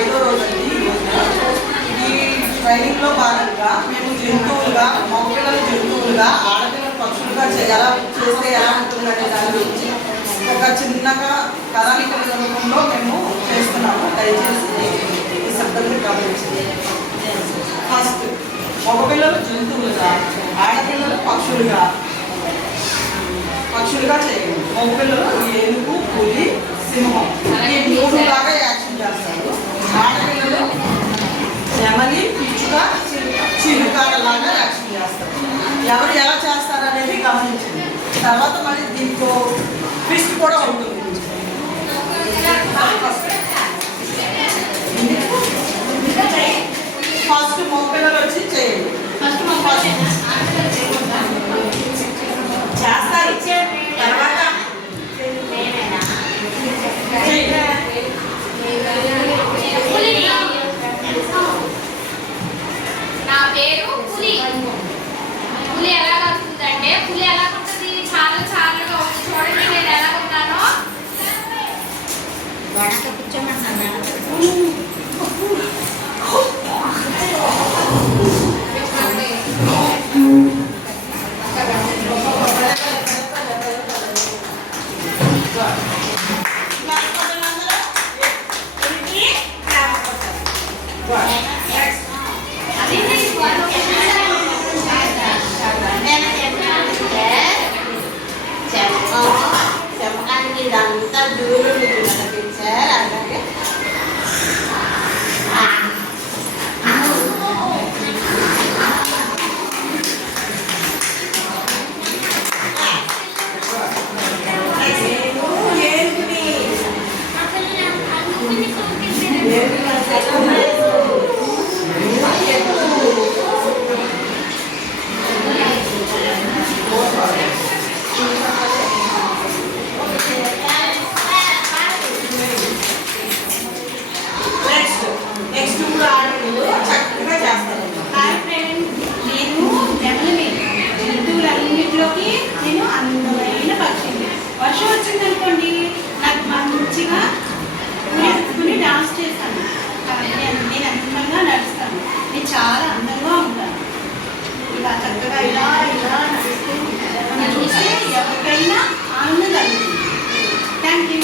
5వ రోజు అండి. ఈ ట్రైనింగ్లో భాగంగా మేము జంతువులుగా మగపిల్లలు జంతువులుగా ఆడపిల్లలు పక్షులుగా ఎలా చేస్తే ఎలా ఉంటుందనే దాని గురించి ఒక చిన్నగా కథానికల రూపంలో మేము చేస్తున్నాము. దయచేసి ఈ శబ్దాన్ని గమనించండి. ఫస్ట్ మగపిల్లలు జంతువులుగా ఆడపిల్లలు పక్షులుగా చేయండి. మగపిల్లలు ఏనుగు పులి సింహం ఈ 3 లాగా యాక్షన్ చేస్తారు. ఆడపిల్లలు నెమలి పిచ్చుక చిరుకాడలాగా యాక్షన్ చేస్తారు. ఎవరు ఎలా చేస్తారు అనేది గమనించండి. తర్వాత మళ్ళీ దీంట్లో ట్విస్ట్ కూడా ఉంటుంది. ఫస్ట్ మగపిల్లలు వచ్చి చేయండి. చేస్తారు తర్వాత నా పేరు పులి. పులి ఎలా వస్తుందంటే పులి ఎలా ఉంటుంది, చాలా చాలుగా ఉంది. చూడండి నేను ఎలా ఉన్నానో. ఇదంతా దూరం సార్ అలాగే నేను అందమైన పక్షిని. వర్షం వచ్చిందనుకోండి నాకు మంచిగా ఎత్తుకుని డాన్స్ చేస్తాను. నేను అందంగా నడుస్తాను. నేను చాలా అందంగా ఉంటాను. ఇలా చక్కగా ఇలా ఇలా నడుస్తూ నన్ను చూస్తే ఎవరికైనా ఆనందం కలుగుతుంది. Thank you.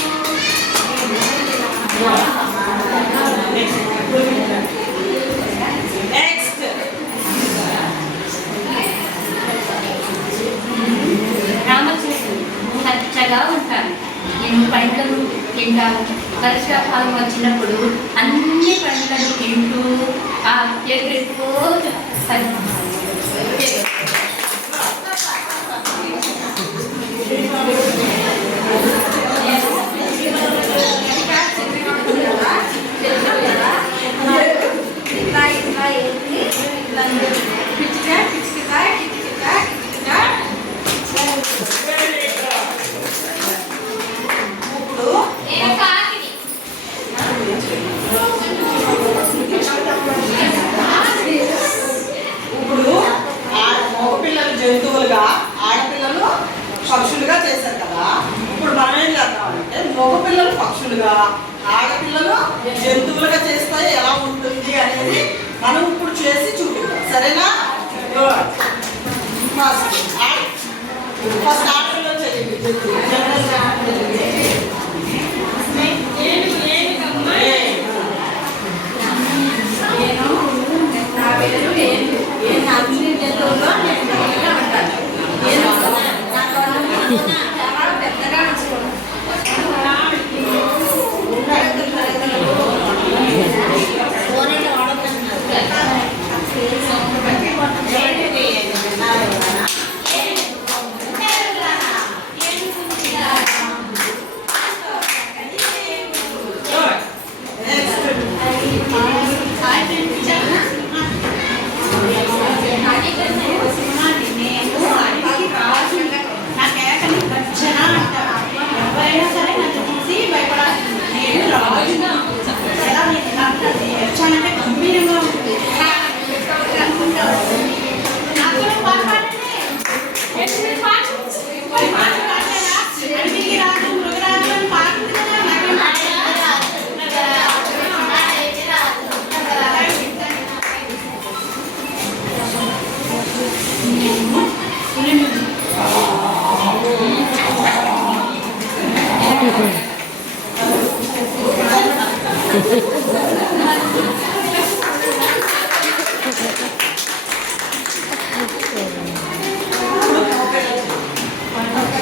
చక్కగా ఉంటాను. నేను పండ్లను తింటాను. వర్షాకాలం వచ్చినప్పుడు అన్ని పండ్లను తింటూ ఎక్కడికో జంతువులుగా ఆడపిల్లలు పక్షులుగా చేశారు కదా. ఇప్పుడు మనం ఏం చేద్దామంటే మగపిల్లలు పక్షులుగా ఆడపిల్లలు జంతువులుగా చేస్తే ఎలా ఉంటుంది అనేది మనం ఇప్పుడు చేసి చూపిద్దాం. సరేనా? ఫస్ట్ ఆడపిల్లలు చేయండి.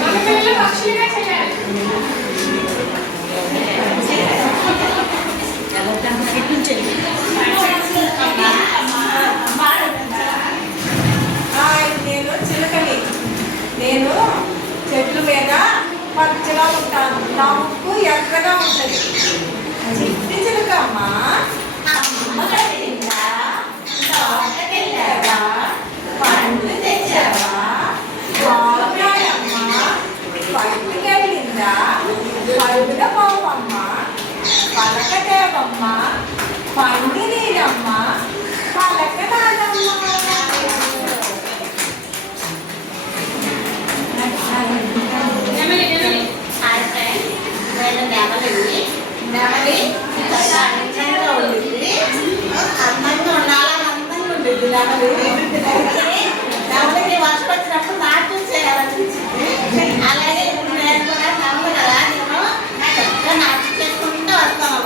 మగపిల్లలు పక్షులుగా చేయాలి. నేను చిలకని. నేను చెట్ల మీద పచ్చగా ఉంటాను. నా ముక్కు ఎర్రగా ఉంటుంది. చిట్టి చిలకమ్మ అమ్మ కట్టిందా, తోటకెళ్ళావా, పండ్లు తెచ్చావా, బాగున్నాయమ్మ, పట్టుకెళ్ళిందా, పరుగుల పోవమ్మ, పలకటేవమ్మ, పండి నీరమ్మ, పలకనాదమ్మ. హాయ్ ఫ్రెండ్స్, నేను నెమలి. నెమలి చాలా అందంగా ఉంటుంది. అందంగా ఉండాలని అందంగా ఉంటుంది నెమలి. నెమలికి వర్షం వచ్చినప్పుడు నాట్యం చేయాలనిపించింది. అలాగే ఇప్పుడు నేను కూడా నెమలి కదా, నేను చక్కగా నాట్యం చేసుకుంటూ వస్తాను.